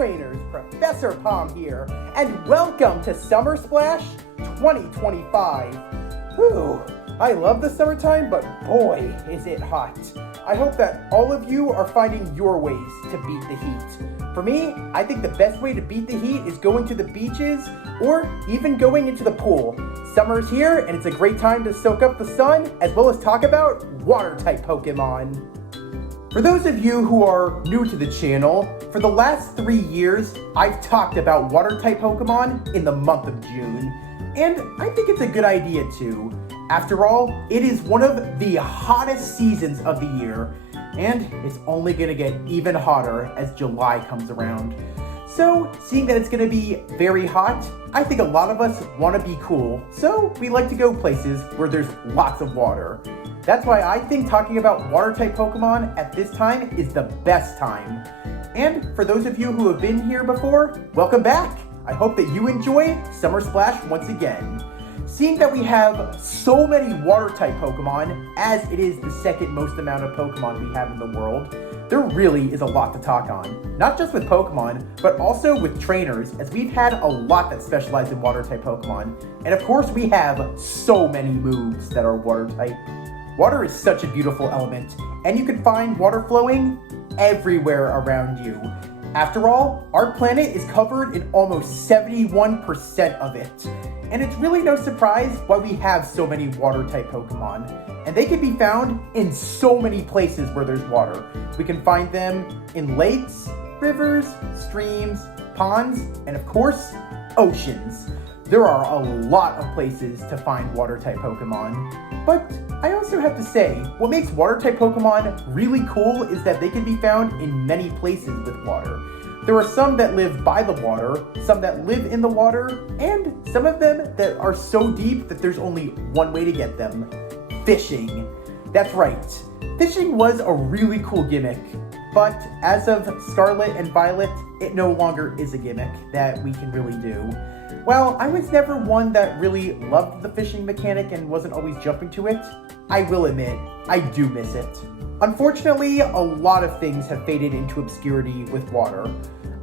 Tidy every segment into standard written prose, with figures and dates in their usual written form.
trainers, Professor Palm here, and welcome to Summer Splash 2025. Whew, I love the summertime, but boy, is it hot. I hope that all of you are finding your ways to beat the heat. For me, I think the best way to beat the heat is going to the beaches or even going into the pool. Summer's here, and it's a great time to soak up the sun, as well as talk about water-type Pokemon. For those of you who are new to the channel, for the last 3 years, I've talked about water-type Pokemon in the month of June. And I think it's a good idea too. After all, it is one of the hottest seasons of the year, and it's only gonna get even hotter as July comes around. So, seeing that it's gonna be very hot, I think a lot of us wanna be cool, so we like to go places where there's lots of water. That's why I think talking about water-type Pokemon at this time is the best time. And for those of you who have been here before, welcome back! I hope that you enjoy Summer Splash once again. Seeing that we have so many water-type Pokemon, as it is the second most amount of Pokemon we have in the world, there really is a lot to talk on. Not just with Pokemon, but also with trainers, as we've had a lot that specialize in water-type Pokemon. And of course, we have so many moves that are water-type. Water is such a beautiful element, and you can find water flowing everywhere around you. After all, our planet is covered in almost 71% of it. And it's really no surprise why we have so many water-type Pokemon. And they can be found in so many places where there's water. We can find them in lakes, rivers, streams, ponds, and of course, oceans. There are a lot of places to find water-type Pokemon. But I also have to say, what makes water-type Pokemon really cool is that they can be found in many places with water. There are some that live by the water, some that live in the water, and some of them that are so deep that there's only one way to get them: fishing. That's right, fishing was a really cool gimmick, but as of Scarlet and Violet, it no longer is a gimmick that we can really do. While I was never one that really loved the fishing mechanic and wasn't always jumping to it, I will admit, I do miss it. Unfortunately, a lot of things have faded into obscurity with water.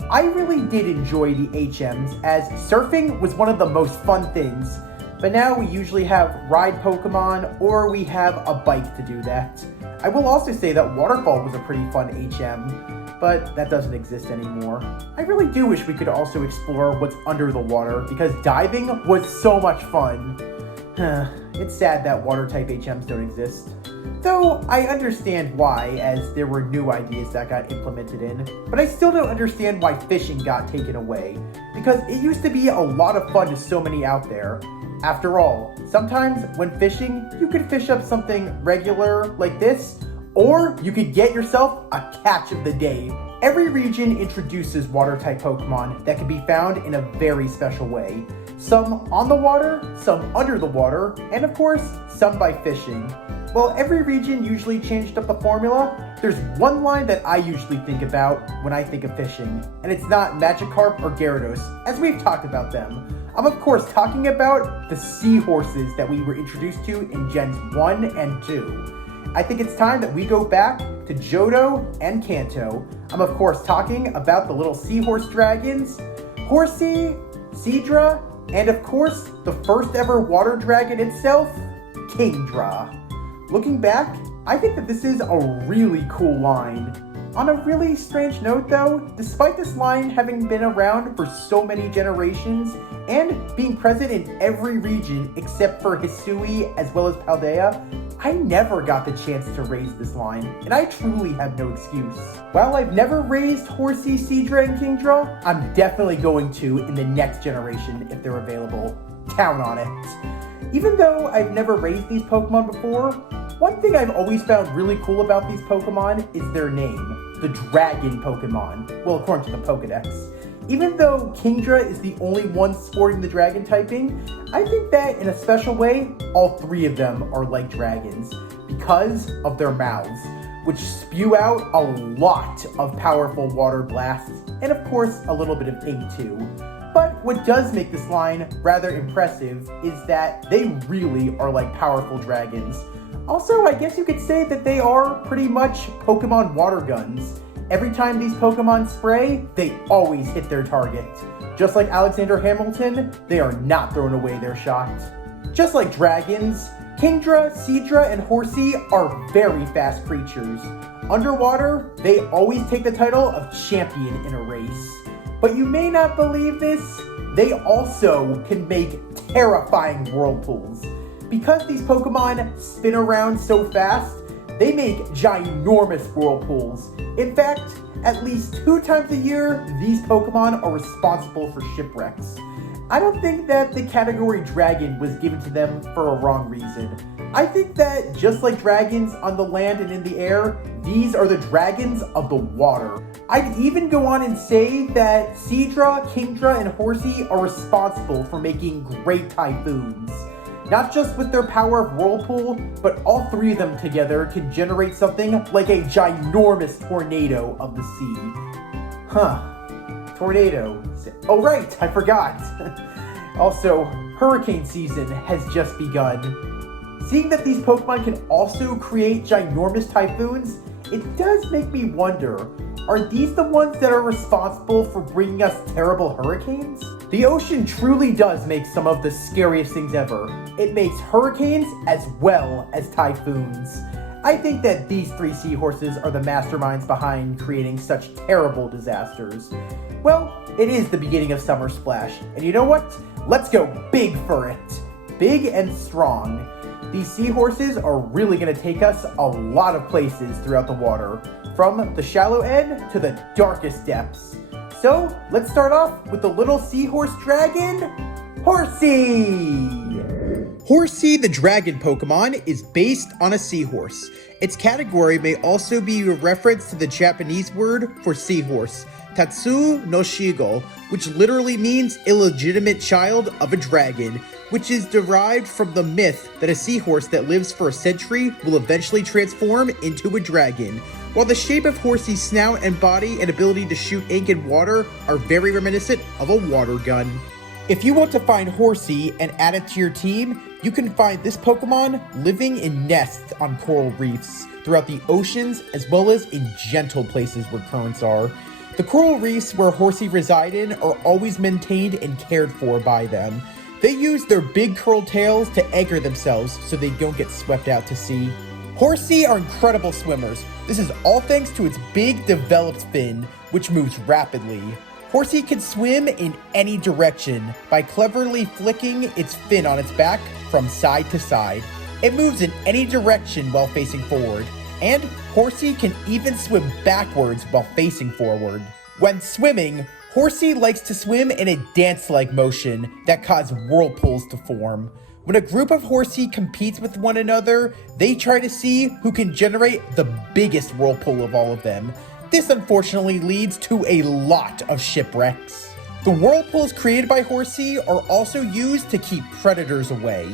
I really did enjoy the HMs, as surfing was one of the most fun things, but now we usually have ride Pokemon or we have a bike to do that. I will also say that Waterfall was a pretty fun HM, but that doesn't exist anymore. I really do wish we could also explore what's under the water, because diving was so much fun. It's sad that water-type HMs don't exist. Though I understand why, as there were new ideas that got implemented in, but I still don't understand why fishing got taken away, because it used to be a lot of fun to so many out there. After all, sometimes when fishing, you could fish up something regular like this, or you could get yourself a catch of the day. Every region introduces water-type Pokemon that can be found in a very special way. Some on the water, some under the water, and of course, some by fishing. While every region usually changed up the formula, there's one line that I usually think about when I think of fishing, and it's not Magikarp or Gyarados, as we've talked about them. I'm of course talking about the Seahorses that we were introduced to in Gens 1 and 2. I think it's time that we go back to Johto and Kanto. I'm of course talking about the little seahorse dragons, Horsea, Seadra, and of course the first ever water dragon itself, Kingdra. Looking back, I think that this is a really cool line. On a really strange note though, despite this line having been around for so many generations and being present in every region except for Hisui as well as Paldea, I never got the chance to raise this line, and I truly have no excuse. While I've never raised Horsea, Seadra, and Kingdra, I'm definitely going to in the next generation if they're available. Count on it. Even though I've never raised these Pokemon before, one thing I've always found really cool about these Pokemon is their name, the Dragon Pokemon. Well, according to the Pokedex. Even though Kingdra is the only one sporting the dragon typing, I think that in a special way, all three of them are like dragons because of their mouths, which spew out a lot of powerful water blasts, and of course a little bit of ink too. But what does make this line rather impressive is that they really are like powerful dragons. Also, I guess you could say that they are pretty much Pokemon water guns. Every time these Pokemon spray, they always hit their target. Just like Alexander Hamilton, they are not throwing away their shot. Just like dragons, Kingdra, Seadra, and Horsea are very fast creatures. Underwater, they always take the title of champion in a race. But you may not believe this, they also can make terrifying whirlpools. Because these Pokemon spin around so fast, they make ginormous whirlpools. In fact, at least 2 times a year, these Pokemon are responsible for shipwrecks. I don't think that the category dragon was given to them for a wrong reason. I think that just like dragons on the land and in the air, these are the dragons of the water. I'd even go on and say that Seadra, Kingdra, and Horsea are responsible for making great typhoons. Not just with their power of whirlpool, but all 3 of them together can generate something like a ginormous tornado of the sea. Tornado. Oh right, I forgot. Also, hurricane season has just begun. Seeing that these Pokemon can also create ginormous typhoons, it does make me wonder, are these the ones that are responsible for bringing us terrible hurricanes? The ocean truly does make some of the scariest things ever. It makes hurricanes as well as typhoons. I think that these 3 seahorses are the masterminds behind creating such terrible disasters. Well, it is the beginning of Summer Splash, and you know what? Let's go big for it. Big and strong. These seahorses are really going to take us a lot of places throughout the water, from the shallow end to the darkest depths. So, let's start off with the little seahorse dragon, Horsea! Horsea, the dragon Pokemon, is based on a seahorse. Its category may also be a reference to the Japanese word for seahorse, Tatsu no Shigo, which literally means illegitimate child of a dragon, which is derived from the myth that a seahorse that lives for a century will eventually transform into a dragon. While the shape of Horsea's snout and body and ability to shoot ink and water are very reminiscent of a water gun. If you want to find Horsea and add it to your team, you can find this Pokemon living in nests on coral reefs throughout the oceans as well as in gentle places where currents are. The coral reefs where Horsea reside in are always maintained and cared for by them. They use their big curled tails to anchor themselves so they don't get swept out to sea. Horsea are incredible swimmers. This is all thanks to its big developed fin, which moves rapidly. Horsea can swim in any direction by cleverly flicking its fin on its back from side to side. It moves in any direction while facing forward, and Horsea can even swim backwards while facing forward. When swimming, Horsea likes to swim in a dance-like motion that causes whirlpools to form. When a group of Horsea competes with one another, they try to see who can generate the biggest whirlpool of all of them. This unfortunately leads to a lot of shipwrecks. The whirlpools created by Horsea are also used to keep predators away.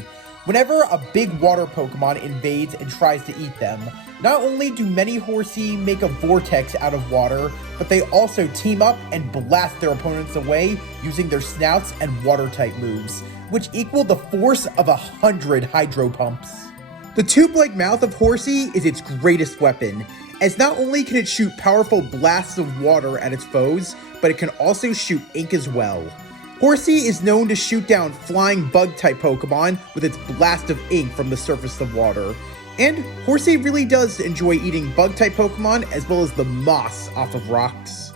Whenever a big water Pokemon invades and tries to eat them, not only do many Horsea make a vortex out of water, but they also team up and blast their opponents away using their snouts and water-type moves, which equal the force of 100 hydro pumps. The tube-like mouth of Horsea is its greatest weapon, as not only can it shoot powerful blasts of water at its foes, but it can also shoot ink as well. Horsea is known to shoot down flying bug-type Pokemon with its blast of ink from the surface of water. And Horsea really does enjoy eating bug-type Pokemon as well as the moss off of rocks.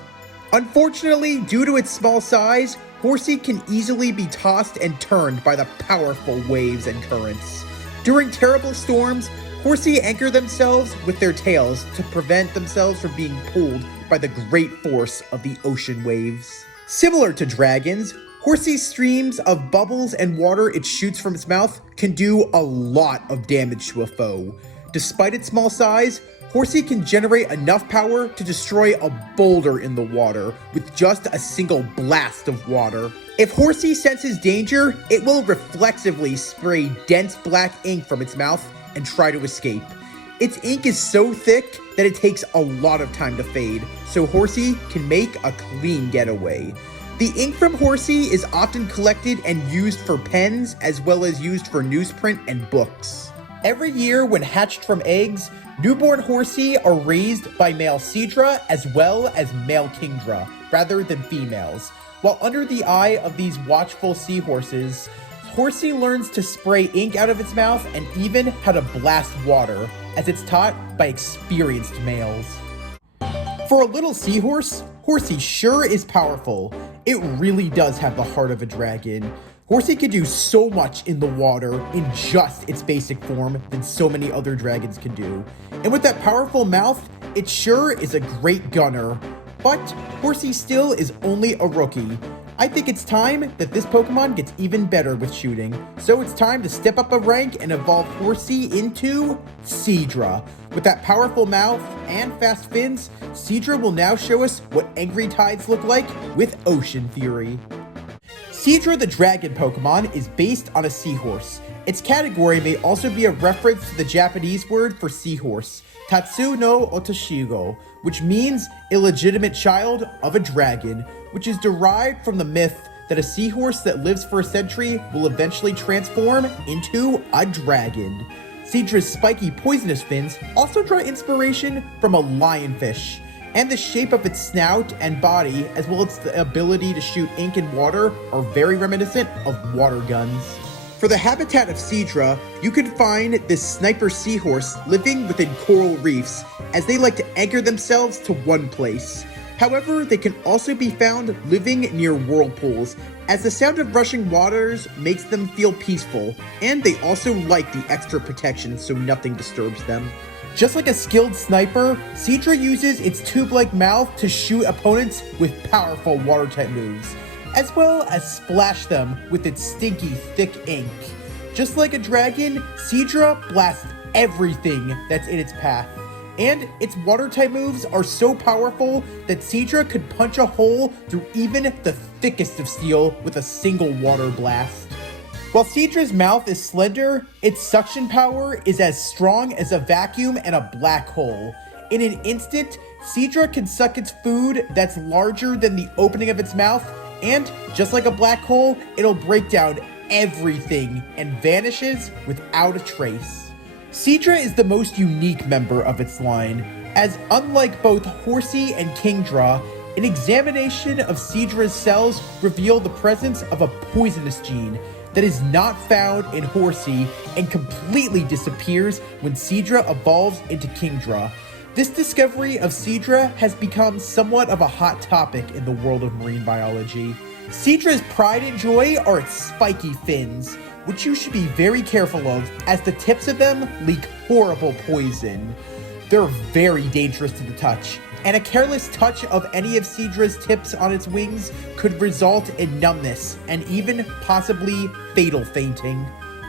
Unfortunately, due to its small size, Horsea can easily be tossed and turned by the powerful waves and currents. During terrible storms, Horsea anchor themselves with their tails to prevent themselves from being pulled by the great force of the ocean waves. Similar to dragons, Horsea's streams of bubbles and water it shoots from its mouth can do a lot of damage to a foe. Despite its small size, Horsea can generate enough power to destroy a boulder in the water with just a single blast of water. If Horsea senses danger, it will reflexively spray dense black ink from its mouth and try to escape. Its ink is so thick that it takes a lot of time to fade, so Horsea can make a clean getaway. The ink from Horsea is often collected and used for pens as well as used for newsprint and books. Every year when hatched from eggs, newborn Horsea are raised by male Seadra as well as male Kingdra, rather than females. While under the eye of these watchful seahorses, Horsea learns to spray ink out of its mouth and even how to blast water, as it's taught by experienced males. For a little seahorse, Horsea sure is powerful. It really does have the heart of a dragon. Horsea can do so much in the water in just its basic form than so many other dragons can do. And with that powerful mouth, it sure is a great gunner. But Horsea still is only a rookie. I think it's time that this Pokemon gets even better with shooting. So it's time to step up a rank and evolve Horsea into Seadra. With that powerful mouth and fast fins, Seadra will now show us what angry tides look like with ocean fury. Seadra the dragon Pokemon is based on a seahorse. Its category may also be a reference to the Japanese word for seahorse, Tatsu no Otashigo, which means illegitimate child of a dragon, which is derived from the myth that a seahorse that lives for a century will eventually transform into a dragon. Seadra's spiky poisonous fins also draw inspiration from a lionfish, and the shape of its snout and body, as well as the ability to shoot ink and water, are very reminiscent of water guns. For the habitat of Seadra, you can find this sniper seahorse living within coral reefs, as they like to anchor themselves to one place. However, they can also be found living near whirlpools, as the sound of rushing waters makes them feel peaceful, and they also like the extra protection so nothing disturbs them. Just like a skilled sniper, Seadra uses its tube-like mouth to shoot opponents with powerful water-type moves, as well as splash them with its stinky, thick ink. Just like a dragon, Seadra blasts everything that's in its path. And its water-type moves are so powerful that Seadra could punch a hole through even the thickest of steel with a single water blast. While Seadra's mouth is slender, its suction power is as strong as a vacuum and a black hole. In an instant, Seadra can suck its food that's larger than the opening of its mouth, and just like a black hole, it'll break down everything and vanishes without a trace. Seadra is the most unique member of its line, as unlike both Horsea and Kingdra, an examination of Seadra's cells reveal the presence of a poisonous gene that is not found in Horsea and completely disappears when Seadra evolves into Kingdra. This discovery of Seadra has become somewhat of a hot topic in the world of marine biology. Seadra's pride and joy are its spiky fins, which you should be very careful of, as the tips of them leak horrible poison. They're very dangerous to the touch, and a careless touch of any of Seadra's tips on its wings could result in numbness and even possibly fatal fainting.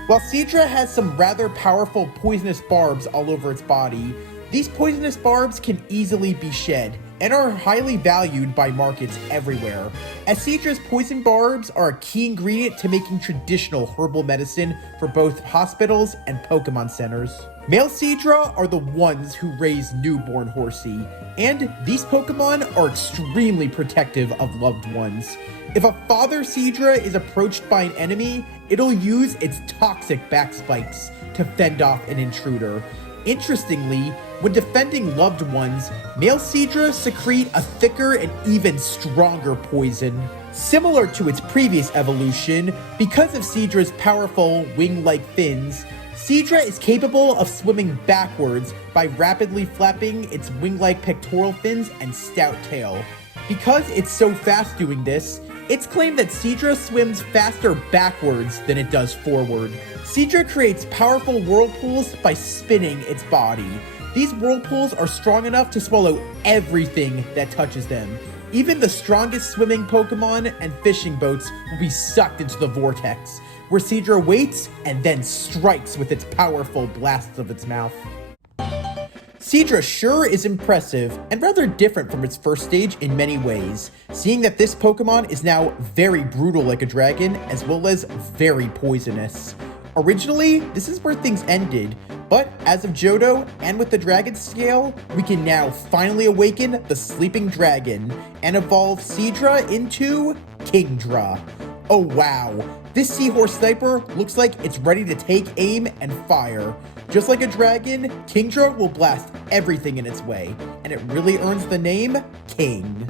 While Seadra has some rather powerful poisonous barbs all over its body, these poisonous barbs can easily be shed and are highly valued by markets everywhere, as Seadra's poison barbs are a key ingredient to making traditional herbal medicine for both hospitals and Pokemon centers. Male Seadra are the ones who raise newborn Horsea, and these Pokemon are extremely protective of loved ones. If a father Seadra is approached by an enemy, it'll use its toxic back spikes to fend off an intruder. Interestingly, when defending loved ones, male Seadra secrete a thicker and even stronger poison. Similar to its previous evolution, because of Seadra's powerful wing-like fins, Seadra is capable of swimming backwards by rapidly flapping its wing-like pectoral fins and stout tail. Because it's so fast doing this, it's claimed that Seadra swims faster backwards than it does forward. Seadra creates powerful whirlpools by spinning its body. These whirlpools are strong enough to swallow everything that touches them. Even the strongest swimming Pokemon and fishing boats will be sucked into the vortex, where Seadra waits and then strikes with its powerful blasts of its mouth. Seadra sure is impressive and rather different from its first stage in many ways, seeing that this Pokemon is now very brutal like a dragon, as well as very poisonous. Originally, this is where things ended, but as of Johto and with the Dragon Scale, we can now finally awaken the sleeping dragon and evolve Seadra into Kingdra. Oh wow, this seahorse sniper looks like it's ready to take aim and fire. Just like a dragon, Kingdra will blast everything in its way, and it really earns the name King.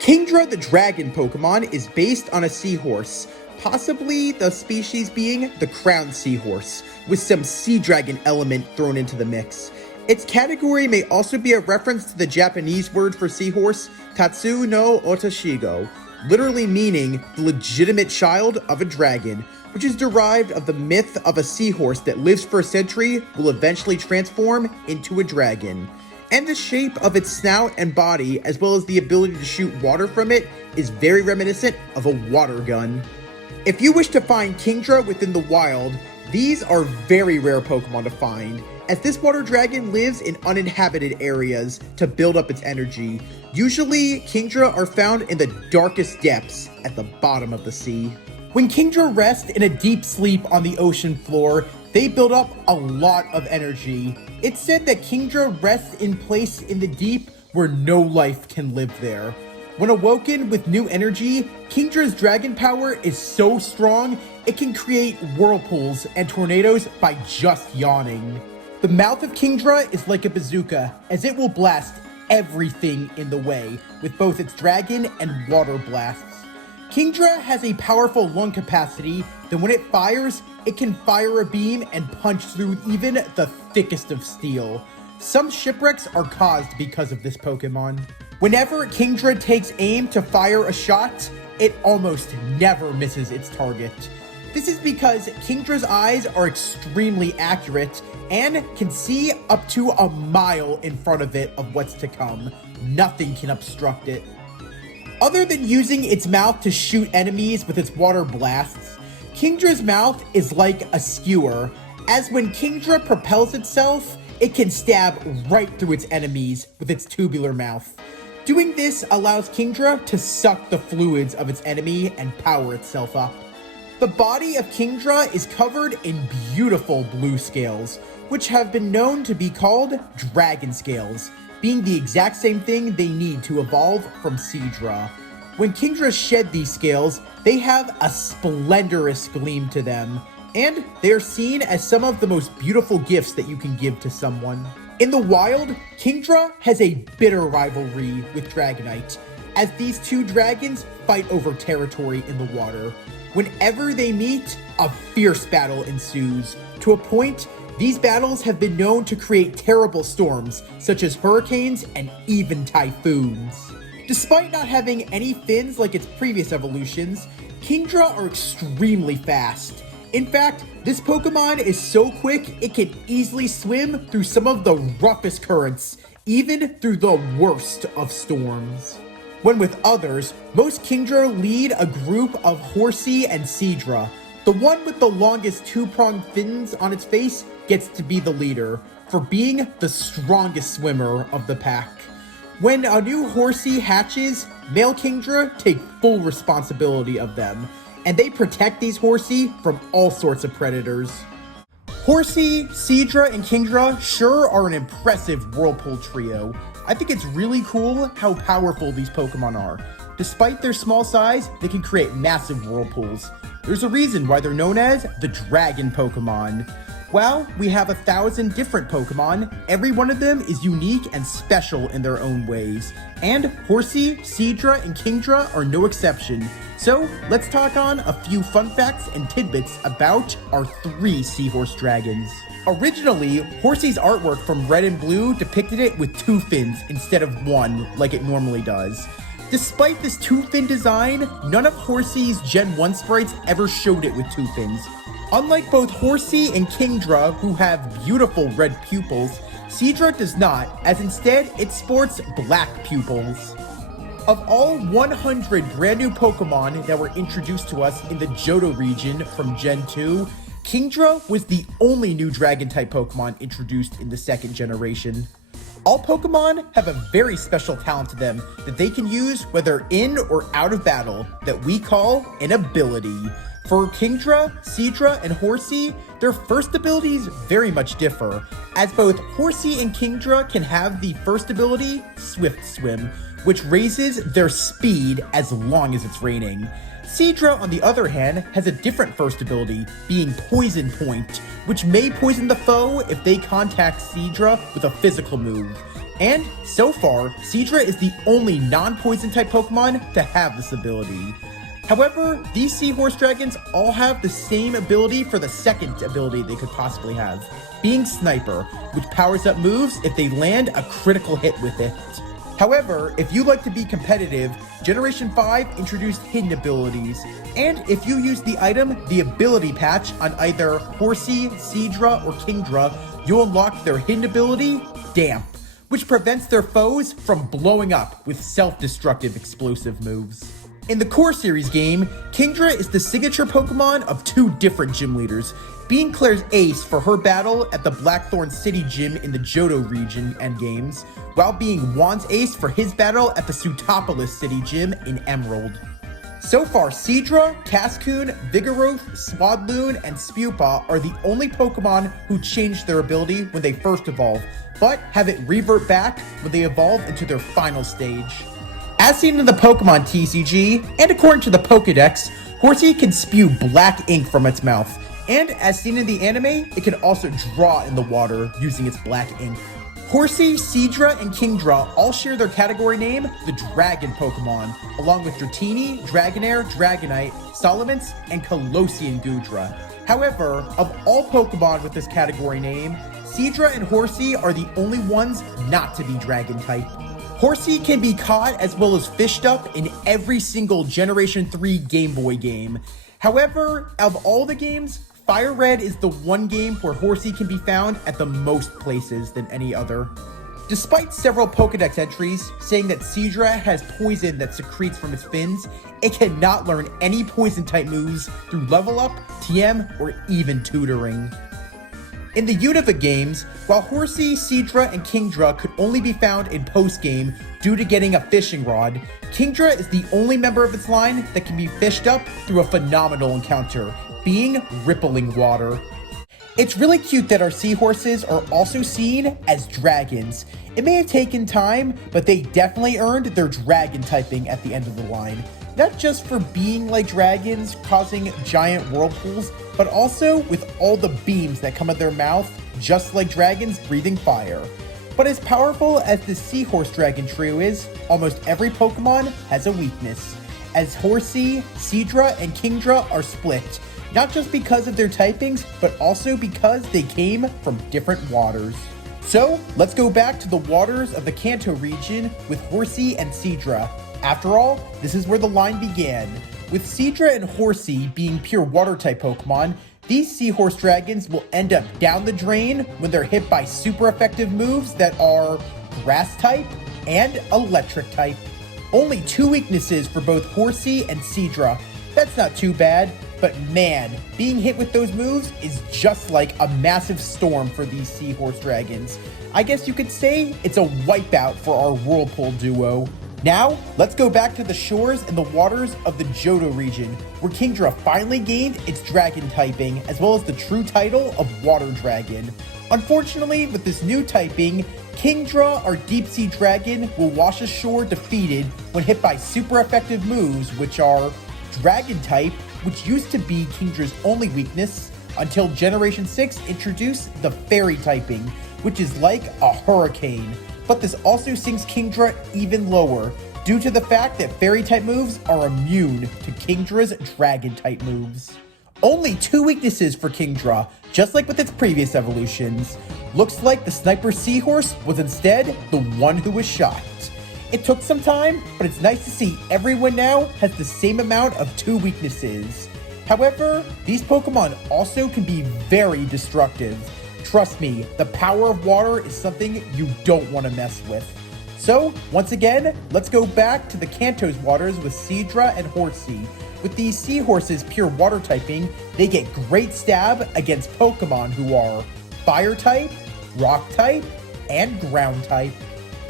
Kingdra the dragon Pokemon is based on a seahorse, possibly the species being the crowned seahorse, with some sea dragon element thrown into the mix. Its category may also be a reference to the Japanese word for seahorse, Tatsu no Otashigo, literally meaning the legitimate child of a dragon, which is derived of the myth of a seahorse that lives for a century will eventually transform into a dragon. And the shape of its snout and body, as well as the ability to shoot water from it, is very reminiscent of a water gun. If you wish to find Kingdra within the wild, these are very rare Pokemon to find, as this water dragon lives in uninhabited areas to build up its energy. Usually, Kingdra are found in the darkest depths at the bottom of the sea. When Kingdra rest in a deep sleep on the ocean floor, they build up a lot of energy. It's said that Kingdra rests in place in the deep where no life can live there. When awoken with new energy, Kingdra's dragon power is so strong, it can create whirlpools and tornadoes by just yawning. The mouth of Kingdra is like a bazooka, as it will blast everything in the way with both its dragon and water blasts. Kingdra has a powerful lung capacity that when it fires, it can fire a beam and punch through even the thickest of steel. Some shipwrecks are caused because of this Pokemon. Whenever Kingdra takes aim to fire a shot, it almost never misses its target. This is because Kingdra's eyes are extremely accurate and can see up to a mile in front of it of what's to come. Nothing can obstruct it. Other than using its mouth to shoot enemies with its water blasts, Kingdra's mouth is like a skewer, as when Kingdra propels itself, it can stab right through its enemies with its tubular mouth. Doing this allows Kingdra to suck the fluids of its enemy and power itself up. The body of Kingdra is covered in beautiful blue scales, which have been known to be called dragon scales, being the exact same thing they need to evolve from Seadra. When Kingdra shed these scales, they have a splendorous gleam to them, and they are seen as some of the most beautiful gifts that you can give to someone. In the wild, Kingdra has a bitter rivalry with Dragonite, as these two dragons fight over territory in the water. Whenever they meet, a fierce battle ensues. To a point, these battles have been known to create terrible storms, such as hurricanes and even typhoons. Despite not having any fins like its previous evolutions, Kingdra are extremely fast. In fact, this Pokemon is so quick it can easily swim through some of the roughest currents, even through the worst of storms. When with others, most Kingdra lead a group of Horsea and Seadra. The one with the longest two-pronged fins on its face gets to be the leader, for being the strongest swimmer of the pack. When a new Horsea hatches, male Kingdra take full responsibility of them, and they protect these Horsea from all sorts of predators. Horsea, Seadra, and Kingdra sure are an impressive whirlpool trio. I think it's really cool how powerful these Pokemon are. Despite their small size, they can create massive whirlpools. There's a reason why they're known as the Dragon Pokemon. Well, we have 1,000 different Pokemon. Every one of them is unique and special in their own ways. And Horsea, Seadra, and Kingdra are no exception. So, let's talk on a few fun facts and tidbits about our 3 Seahorse dragons. Originally, Horsea's artwork from Red and Blue depicted it with 2 fins instead of 1, like it normally does. Despite this 2-fin design, none of Horsea's Gen 1 sprites ever showed it with 2 fins. Unlike both Horsea and Kingdra, who have beautiful red pupils, Seadra does not, as instead it sports black pupils. Of all 100 brand new Pokemon that were introduced to us in the Johto region from Gen 2, Kingdra was the only new Dragon-type Pokemon introduced in the 2nd generation. All Pokemon have a very special talent to them that they can use whether in or out of battle that we call an ability. For Kingdra, Seadra, and Horsea, their first abilities very much differ, as both Horsea and Kingdra can have the first ability, Swift Swim, which raises their speed as long as it's raining. Seadra, on the other hand, has a different first ability, being Poison Point, which may poison the foe if they contact Seadra with a physical move. And, so far, Seadra is the only non-poison type Pokemon to have this ability. However, these Seahorse dragons all have the same ability for the second ability they could possibly have, being Sniper, which powers up moves if they land a critical hit with it. However, if you like to be competitive, Generation 5 introduced hidden abilities, and if you use the item, the Ability Patch, on either Horsea, Seadra, or Kingdra, you'll unlock their hidden ability, Damp, which prevents their foes from blowing up with self-destructive explosive moves. In the core series game, Kingdra is the signature Pokemon of two different gym leaders, being Claire's ace for her battle at the Blackthorn City Gym in the Johto region endgames, while being Juan's ace for his battle at the Sootopolis City Gym in Emerald. So far, Seadra, Cascoon, Vigoroth, Swadloon, and Spewpaw are the only Pokemon who changed their ability when they first evolve, but have it revert back when they evolve into their final stage. As seen in the Pokemon TCG, and according to the Pokedex, Horsea can spew black ink from its mouth, and as seen in the anime, it can also draw in the water using its black ink. Horsea, Seadra, and Kingdra all share their category name, the Dragon Pokemon, along with Dratini, Dragonair, Dragonite, Salamence, and Colossian Gudra. However, of all Pokemon with this category name, Seadra and Horsea are the only ones not to be Dragon type. Horsea can be caught as well as fished up in every single Generation 3 Game Boy game. However, of all the games, Fire Red is the one game where Horsea can be found at the most places than any other. Despite several Pokedex entries saying that Seadra has poison that secretes from its fins, it cannot learn any poison-type moves through level up, TM, or even tutoring. In the Unova games, while Horsea, Seadra, and Kingdra could only be found in post-game due to getting a fishing rod, Kingdra is the only member of its line that can be fished up through a phenomenal encounter, being Rippling Water. It's really cute that our Seahorses are also seen as dragons. It may have taken time, but they definitely earned their dragon typing at the end of the line. Not just for being like dragons, causing giant whirlpools, but also with all the beams that come out of their mouth, just like dragons breathing fire. But as powerful as the Seahorse Dragon trio is, almost every Pokemon has a weakness, as Horsea, Seadra, and Kingdra are split, not just because of their typings, but also because they came from different waters. So, let's go back to the waters of the Kanto region with Horsea and Seadra. After all, this is where the line began. With Seadra and Horsea being pure water-type Pokemon, these Seahorse Dragons will end up down the drain when they're hit by super effective moves that are Grass-type and Electric-type. Only two weaknesses for both Horsea and Seadra. That's not too bad, but man, being hit with those moves is just like a massive storm for these Seahorse Dragons. I guess you could say it's a wipeout for our Whirlpool duo. Now, let's go back to the shores and the waters of the Johto region, where Kingdra finally gained its dragon typing, as well as the true title of Water Dragon. Unfortunately, with this new typing, Kingdra, our deep sea dragon, will wash ashore defeated when hit by super effective moves, which are Dragon type, which used to be Kingdra's only weakness, until Generation 6 introduced the Fairy typing, which is like a hurricane. But this also sinks Kingdra even lower, due to the fact that Fairy-type moves are immune to Kingdra's Dragon-type moves. Only two weaknesses for Kingdra, just like with its previous evolutions. Looks like the Sniper Seahorse was instead the one who was shot. It took some time, but it's nice to see everyone now has the same amount of two weaknesses. However, these Pokemon also can be very destructive. Trust me, the power of water is something you don't want to mess with. So, once again, let's go back to the Kanto's waters with Seadra and Horsea. With these Seahorses pure water typing, they get great stab against Pokemon who are Fire type, Rock type, and Ground type.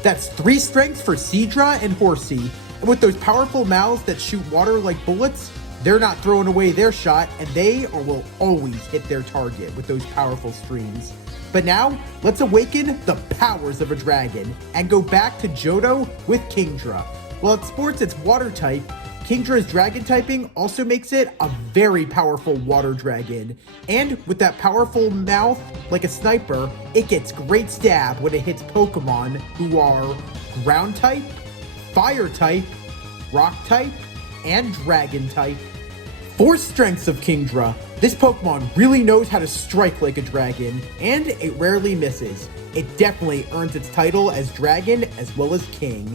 That's 3 strength for Seadra and Horsea. And with those powerful mouths that shoot water like bullets, they're not throwing away their shot, and they will always hit their target with those powerful streams. But now, let's awaken the powers of a dragon and go back to Johto with Kingdra. While it sports its water type, Kingdra's dragon typing also makes it a very powerful water dragon. And with that powerful mouth, like a sniper, it gets great stab when it hits Pokemon who are ground type, fire type, rock type, and dragon type. 4 strengths of Kingdra. This Pokemon really knows how to strike like a dragon, and it rarely misses. It definitely earns its title as dragon as well as king.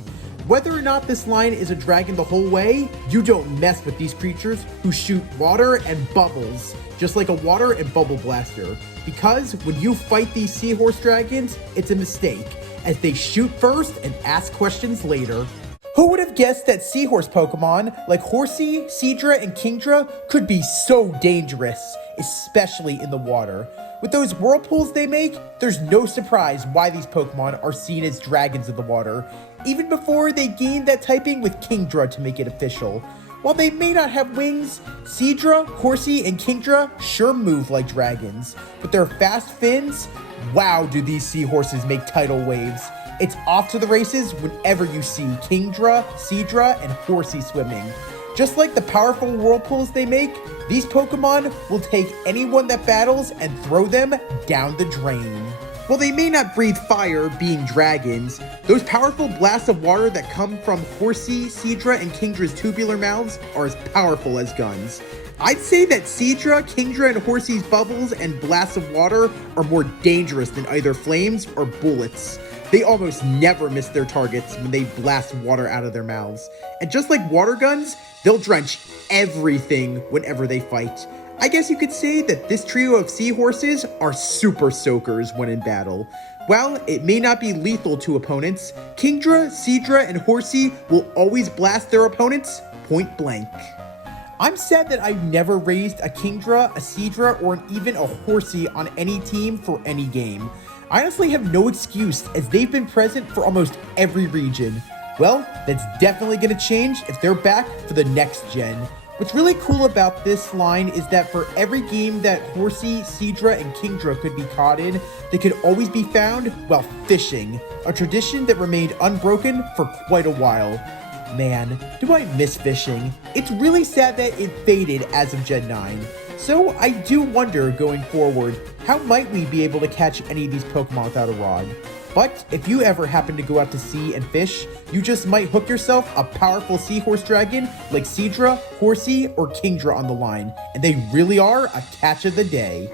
Whether or not this line is a dragon the whole way, you don't mess with these creatures who shoot water and bubbles, just like a water and bubble blaster. Because when you fight these seahorse dragons, it's a mistake, as they shoot first and ask questions later. Who would have guessed that seahorse Pokemon like Horsea, Seadra, and Kingdra could be so dangerous, especially in the water? With those whirlpools they make, there's no surprise why these Pokemon are seen as dragons of the water, even before they gained that typing with Kingdra to make it official. While they may not have wings, Seadra, Horsea, and Kingdra sure move like dragons. With their fast fins, wow do these seahorses make tidal waves. It's off to the races whenever you see Kingdra, Seadra, and Horsea swimming. Just like the powerful whirlpools they make, these Pokemon will take anyone that battles and throw them down the drain. While they may not breathe fire, being dragons, those powerful blasts of water that come from Horsea, Seadra, and Kingdra's tubular mouths are as powerful as guns. I'd say that Seadra, Kingdra, and Horsea's bubbles and blasts of water are more dangerous than either flames or bullets. They almost never miss their targets when they blast water out of their mouths. And just like water guns, they'll drench everything whenever they fight. I guess you could say that this trio of seahorses are super soakers when in battle. While it may not be lethal to opponents, Kingdra, Seadra, and Horsea will always blast their opponents point blank. I'm sad that I've never raised a Kingdra, a Seadra, or even a Horsea on any team for any game. I honestly have no excuse, as they've been present for almost every region. Well, that's definitely going to change if they're back for the next gen. What's really cool about this line is that for every game that Horsea, Seadra, and Kingdra could be caught in, they could always be found while fishing, a tradition that remained unbroken for quite a while. Man, do I miss fishing. It's really sad that it faded as of Gen 9. So I do wonder going forward, how might we be able to catch any of these Pokemon without a rod? But if you ever happen to go out to sea and fish, you just might hook yourself a powerful seahorse dragon like Seadra, Horsea, or Kingdra on the line, and they really are a catch of the day.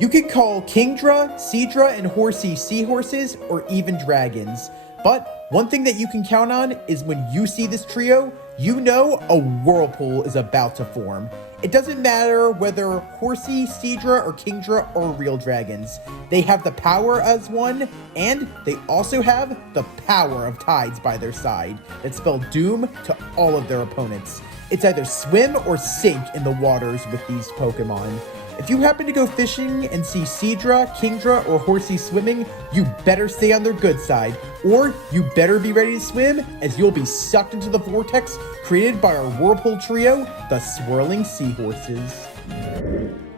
You could call Kingdra, Seadra, and Horsea seahorses or even dragons, but one thing that you can count on is when you see this trio, you know a whirlpool is about to form. It doesn't matter whether Horsea, Seadra, or Kingdra are real dragons. They have the power as one, and they also have the power of tides by their side that spell doom to all of their opponents. It's either swim or sink in the waters with these Pokemon. If you happen to go fishing and see Seadra, Kingdra, or Horsea swimming, you better stay on their good side, or you better be ready to swim, as you'll be sucked into the vortex created by our whirlpool trio, the Swirling Seahorses.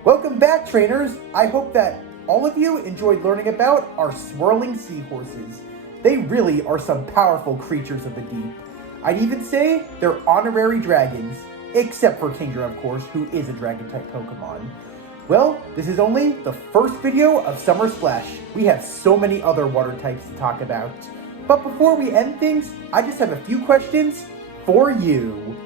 Welcome back, trainers. I hope that all of you enjoyed learning about our Swirling Seahorses. They really are some powerful creatures of the deep. I'd even say they're honorary dragons, except for Kingdra, of course, who is a dragon-type Pokemon. Well, this is only the first video of Summer Splash. We have so many other water types to talk about. But before we end things, I just have a few questions for you.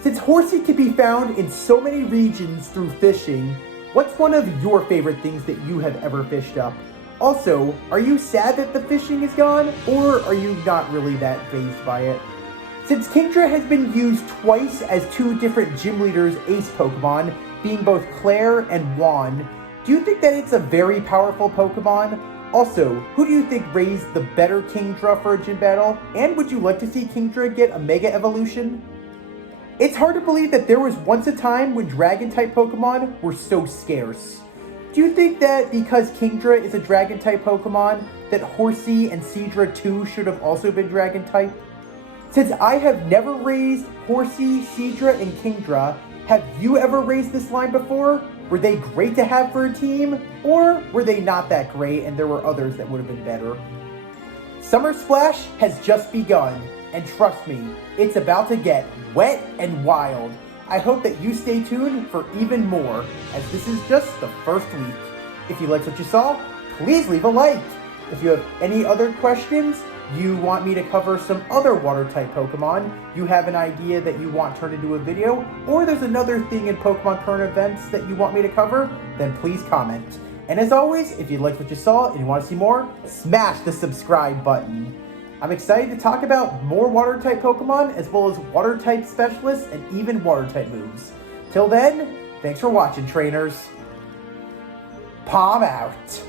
Since Horsea can be found in so many regions through fishing, what's one of your favorite things that you have ever fished up? Also, are you sad that the fishing is gone, or are you not really that fazed by it? Since Kingdra has been used twice as 2 different gym leaders' ace Pokemon, being both Claire and Juan, do you think that it's a very powerful Pokemon? Also, who do you think raised the better Kingdra for a gym battle? And would you like to see Kingdra get a Mega Evolution? It's hard to believe that there was once a time when Dragon-type Pokemon were so scarce. Do you think that because Kingdra is a Dragon-type Pokemon, that Horsea and Seadra too should have also been Dragon-type? Since I have never raised Horsea, Seadra, and Kingdra, have you ever raised this line before? Were they great to have for a team? Or were they not that great and there were others that would have been better? Summer Splash has just begun. And trust me, it's about to get wet and wild. I hope that you stay tuned for even more, as this is just the first week. If you liked what you saw, please leave a like. If you have any other questions, you want me to cover some other water-type Pokemon, you have an idea that you want turned into a video, or there's another thing in Pokemon current events that you want me to cover, then please comment. And as always, if you liked what you saw and you want to see more, smash the subscribe button. I'm excited to talk about more water-type Pokemon, as well as water-type specialists and even water-type moves. Till then, thanks for watching, trainers. Palm out.